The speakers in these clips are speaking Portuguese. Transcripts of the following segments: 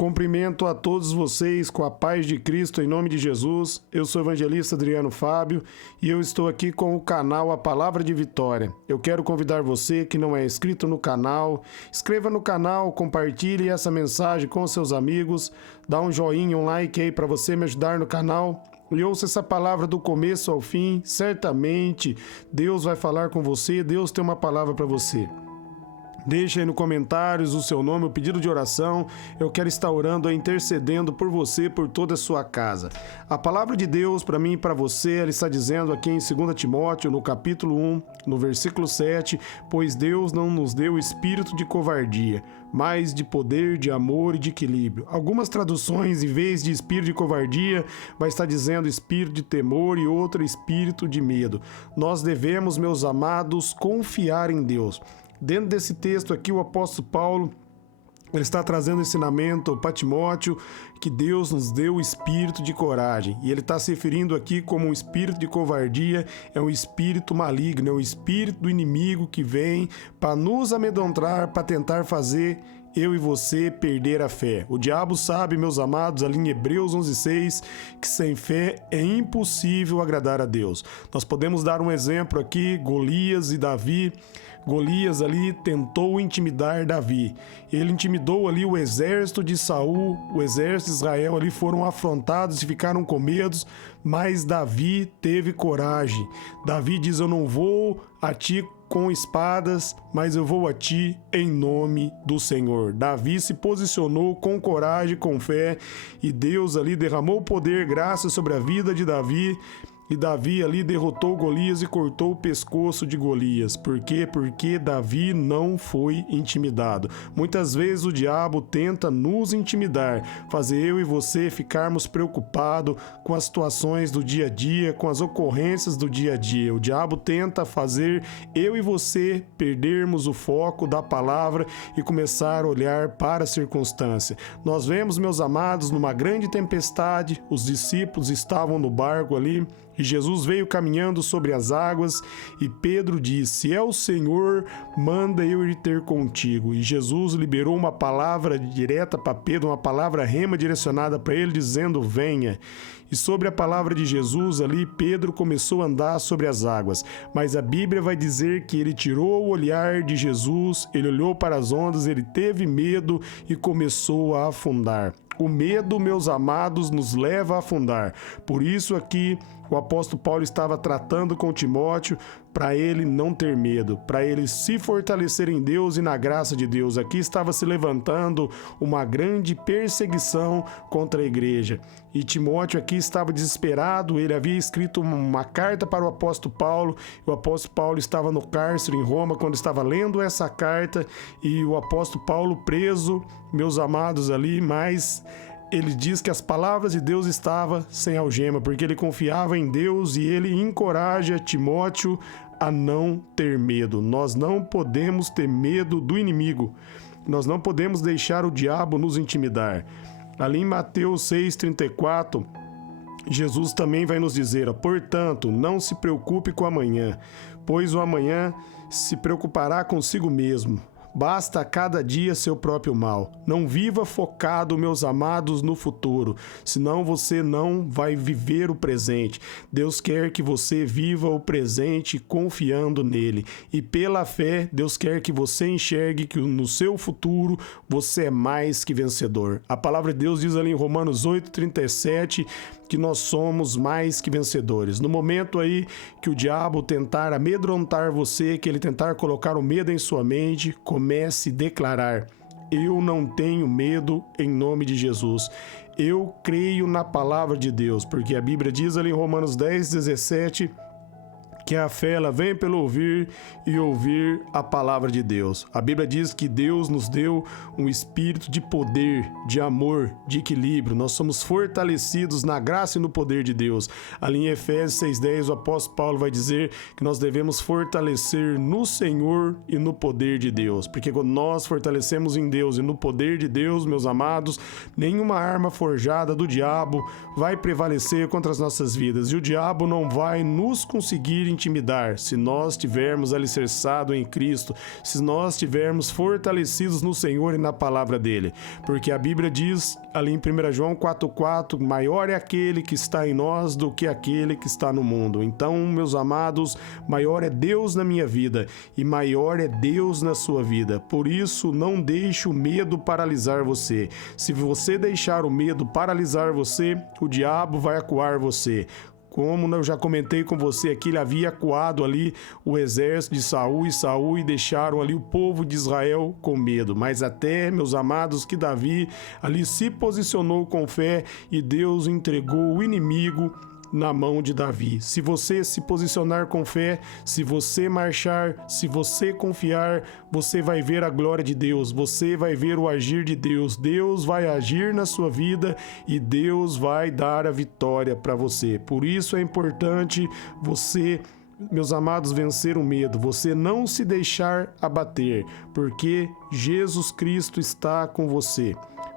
Cumprimento a todos vocês com a paz de Cristo em nome de Jesus. Eu sou o evangelista Adriano Fábio e eu estou aqui com o canal A Palavra de Vitória. Eu quero convidar você que não é inscrito no canal, inscreva no canal, compartilhe essa mensagem com seus amigos, dá um joinha, um like aí para você me ajudar no canal. E ouça essa palavra do começo ao fim, certamente Deus vai falar com você, Deus tem uma palavra para você. Deixa aí nos comentários o seu nome, o pedido de oração. Eu quero estar orando e intercedendo por você, por toda a sua casa. A palavra de Deus para mim e para você, ela está dizendo aqui em 2 Timóteo, no capítulo 1, no versículo 7, pois Deus não nos deu espírito de covardia, mas de poder, de amor e de equilíbrio. Algumas traduções, em vez de espírito de covardia, vai estar dizendo espírito de temor e outra espírito de medo. Nós devemos, meus amados, confiar em Deus. Dentro desse texto aqui, o apóstolo Paulo, ele está trazendo ensinamento para Timóteo que Deus nos deu o espírito de coragem. E ele está se referindo aqui como um espírito de covardia, é um espírito maligno, é um espírito do inimigo que vem para nos amedrontar, para tentar fazer eu e você perder a fé. O diabo sabe, meus amados, ali em Hebreus 11:6, que sem fé é impossível agradar a Deus. Nós podemos dar um exemplo aqui, Golias e Davi. Golias ali tentou intimidar Davi. Ele intimidou ali o exército de Saul, o exército de Israel ali foram afrontados e ficaram com medo, mas Davi teve coragem. Davi diz: eu não vou a ti com espadas, mas eu vou a ti em nome do Senhor. Davi se posicionou com coragem, com fé, e Deus ali derramou poder, graça sobre a vida de Davi. E Davi ali derrotou Golias e cortou o pescoço de Golias. Por quê? Porque Davi não foi intimidado. Muitas vezes o diabo tenta nos intimidar, fazer eu e você ficarmos preocupados com as situações do dia a dia, com as ocorrências do dia a dia. O diabo tenta fazer eu e você perdermos o foco da palavra e começar a olhar para a circunstância. Nós vemos, meus amados, numa grande tempestade, os discípulos estavam no barco ali, e Jesus veio caminhando sobre as águas e Pedro disse: é o Senhor, manda eu ir ter contigo. E Jesus liberou uma palavra direta para Pedro, uma palavra rema direcionada para ele, dizendo: venha. E sobre a palavra de Jesus ali, Pedro começou a andar sobre as águas. Mas a Bíblia vai dizer que ele tirou o olhar de Jesus, ele olhou para as ondas, ele teve medo e começou a afundar. O medo, meus amados, nos leva a afundar. Por isso aqui o apóstolo Paulo estava tratando com Timóteo para ele não ter medo, para ele se fortalecer em Deus e na graça de Deus. Aqui estava se levantando uma grande perseguição contra a igreja. E Timóteo aqui estava desesperado, ele havia escrito uma carta para o apóstolo Paulo. O apóstolo Paulo estava no cárcere em Roma quando estava lendo essa carta e o apóstolo Paulo preso, meus amados ali, mas ele diz que as palavras de Deus estavam sem algema, porque ele confiava em Deus e ele encoraja Timóteo a não ter medo. Nós não podemos ter medo do inimigo. Nós não podemos deixar o diabo nos intimidar. Ali em Mateus 6,34, Jesus também vai nos dizer: portanto, não se preocupe com o amanhã, pois o amanhã se preocupará consigo mesmo. Basta a cada dia seu próprio mal. Não viva focado, meus amados, no futuro, senão você não vai viver o presente. Deus quer que você viva o presente confiando nele. E pela fé, Deus quer que você enxergue que no seu futuro você é mais que vencedor. A palavra de Deus diz ali em Romanos 8,37 que nós somos mais que vencedores. No momento aí que o diabo tentar amedrontar você, que ele tentar colocar o medo em sua mente, comece a declarar: eu não tenho medo em nome de Jesus. Eu creio na palavra de Deus, porque a Bíblia diz ali em Romanos 10,17 que a fé ela vem pelo ouvir e ouvir a palavra de Deus. A Bíblia diz que Deus nos deu um espírito de poder, de amor, de equilíbrio. Nós somos fortalecidos na graça e no poder de Deus. Ali em Efésios 6,10, o apóstolo Paulo vai dizer que nós devemos fortalecer no Senhor e no poder de Deus. Porque quando nós fortalecemos em Deus e no poder de Deus, meus amados, nenhuma arma forjada do diabo vai prevalecer contra as nossas vidas. E o diabo não vai nos conseguir intimidar se nós estivermos alicerçados em Cristo, se nós estivermos fortalecidos no Senhor e na palavra dele. Porque a Bíblia diz ali em 1 João 4,4, maior é aquele que está em nós do que aquele que está no mundo. Então, meus amados, maior é Deus na minha vida e maior é Deus na sua vida. Por isso, não deixe o medo paralisar você. Se você deixar o medo paralisar você, o diabo vai acuar você. Como eu já comentei com você aqui, ele havia acuado ali o exército de Saul e deixaram ali o povo de Israel com medo. Mas até, meus amados, que Davi ali se posicionou com fé e Deus entregou o inimigo na mão de Davi. Se você se posicionar com fé, se você marchar, se você confiar, você vai ver a glória de Deus, você vai ver o agir de Deus. Deus vai agir na sua vida e Deus vai dar a vitória para você. Por isso é importante você, meus amados, vencer o medo, você não se deixar abater, porque Jesus Cristo está com você.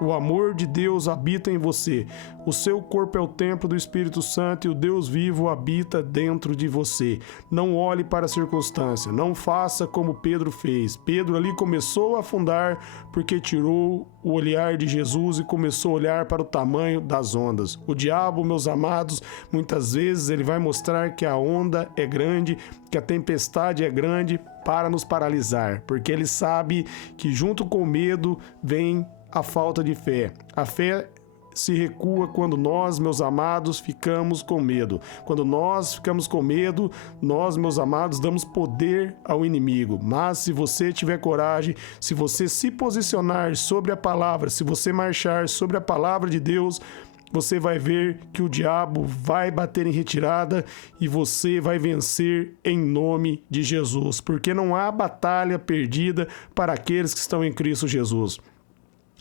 O amor de Deus habita em você. O seu corpo é o templo do Espírito Santo e o Deus vivo habita dentro de você. Não olhe para a circunstância. Não faça como Pedro fez. Pedro ali começou a afundar porque tirou o olhar de Jesus e começou a olhar para o tamanho das ondas. O diabo, meus amados, muitas vezes ele vai mostrar que a onda é grande, que a tempestade é grande para nos paralisar, porque ele sabe que junto com o medo vem a falta de fé. A fé se recua quando nós, meus amados, ficamos com medo. Quando nós ficamos com medo, nós, meus amados, damos poder ao inimigo. Mas se você tiver coragem, se você se posicionar sobre a palavra, se você marchar sobre a palavra de Deus, você vai ver que o diabo vai bater em retirada e você vai vencer em nome de Jesus. Porque não há batalha perdida para aqueles que estão em Cristo Jesus.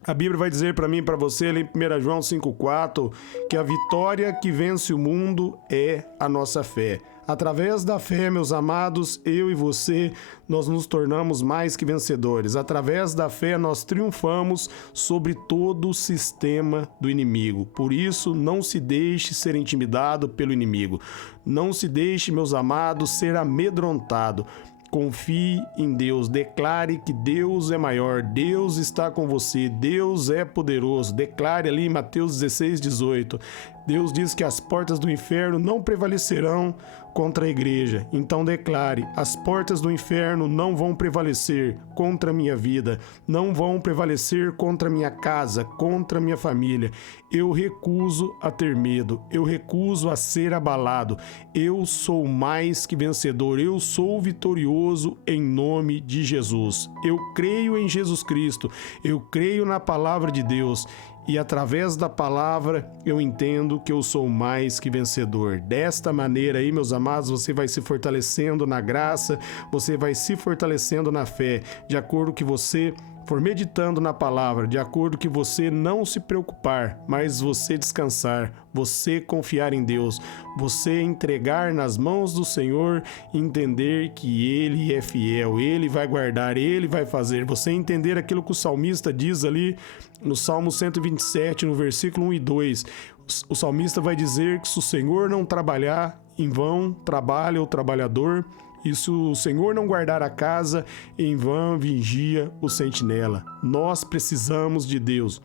A Bíblia vai dizer para mim e para você, em 1 João 5,4, que a vitória que vence o mundo é a nossa fé. Através da fé, meus amados, eu e você, nós nos tornamos mais que vencedores. Através da fé, nós triunfamos sobre todo o sistema do inimigo. Por isso, não se deixe ser intimidado pelo inimigo. Não se deixe, meus amados, ser amedrontado. Confie em Deus, declare que Deus é maior, Deus está com você, Deus é poderoso. Declare ali em Mateus 16:18. Deus diz que as portas do inferno não prevalecerão contra a igreja. Então declare, as portas do inferno não vão prevalecer contra a minha vida, não vão prevalecer contra a minha casa, contra a minha família. Eu recuso a ter medo, eu recuso a ser abalado. Eu sou mais que vencedor, eu sou vitorioso em nome de Jesus. Eu creio em Jesus Cristo, eu creio na palavra de Deus. E através da palavra eu entendo que eu sou mais que vencedor. Desta maneira aí, meus amados, você vai se fortalecendo na graça, você vai se fortalecendo na fé, de acordo que você for meditando na palavra, de acordo que você não se preocupar, mas você descansar, você confiar em Deus, você entregar nas mãos do Senhor, entender que Ele é fiel, Ele vai guardar, Ele vai fazer. Você entender aquilo que o salmista diz ali no Salmo 127, no versículo 1 e 2. O salmista vai dizer que se o Senhor não trabalhar, em vão trabalha o trabalhador. E se o Senhor não guardar a casa, em vão vigia o sentinela. Nós precisamos de Deus.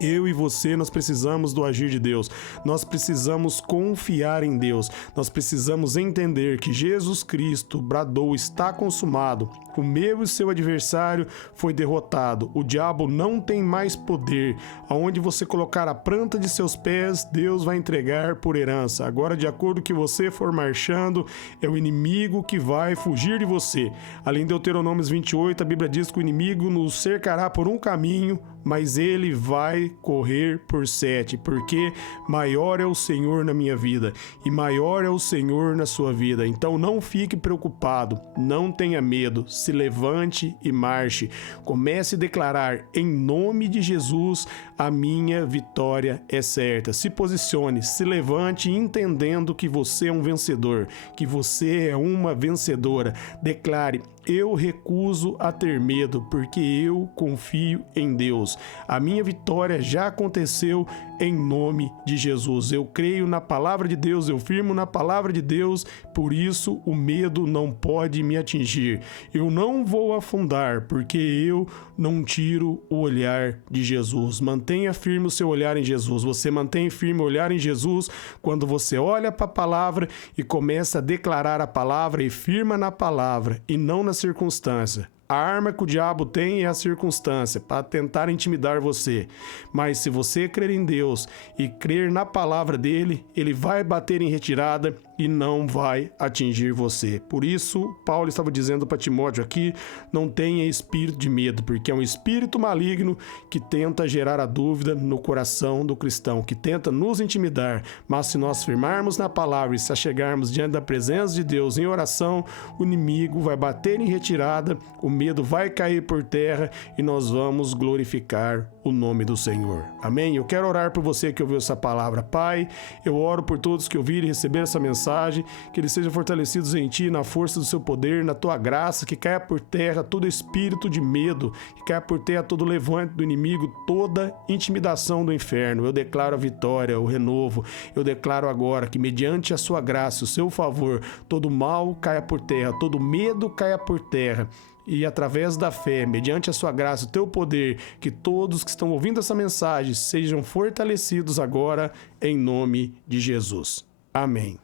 Eu e você, nós precisamos do agir de Deus. Nós precisamos confiar em Deus. Nós precisamos entender que Jesus Cristo bradou, está consumado. O meu e seu adversário foi derrotado. O diabo não tem mais poder. Aonde você colocar a planta de seus pés, Deus vai entregar por herança. Agora, de acordo que você for marchando, é o inimigo que vai fugir de você. Além de Deuteronômio 28, a Bíblia diz que o inimigo nos cercará por um caminho, mas ele vai correr por 7, porque maior é o Senhor na minha vida e maior é o Senhor na sua vida. Então não fique preocupado, não tenha medo, se levante e marche. Comece a declarar, em nome de Jesus, a minha vitória é certa. Se posicione, se levante entendendo que você é um vencedor, que você é uma vencedora. Declare, Eu recuso a ter medo, porque eu confio em Deus. A minha vitória já aconteceu em nome de Jesus. Eu creio na palavra de Deus, eu firmo na palavra de Deus, por isso o medo não pode me atingir. Eu não vou afundar, porque eu não tiro o olhar de Jesus. Mantenha firme o seu olhar em Jesus. Você mantém firme o olhar em Jesus quando você olha para a palavra e começa a declarar a palavra e firma na palavra e não na circunstância. A arma que o diabo tem é a circunstância, para tentar intimidar você. Mas se você crer em Deus e crer na palavra dele, ele vai bater em retirada e não vai atingir você. Por isso, Paulo estava dizendo para Timóteo aqui, não tenha espírito de medo, porque é um espírito maligno que tenta gerar a dúvida no coração do cristão, que tenta nos intimidar. Mas se nós firmarmos na palavra e se achegarmos diante da presença de Deus em oração, o inimigo vai bater em retirada, o medo vai cair por terra e nós vamos glorificar o nome do Senhor. Amém? Eu quero orar por você que ouviu essa palavra. Pai, eu oro por todos que ouviram e receberam essa mensagem, que eles sejam fortalecidos em Ti, na força do Seu poder, na Tua graça, que caia por terra todo espírito de medo, que caia por terra todo levante do inimigo, toda intimidação do inferno. Eu declaro a vitória, o renovo. Eu declaro agora que mediante a Sua graça, o Seu favor, todo mal caia por terra, todo medo caia por terra. E através da fé, mediante a sua graça, o teu poder, que todos que estão ouvindo essa mensagem sejam fortalecidos agora, em nome de Jesus. Amém.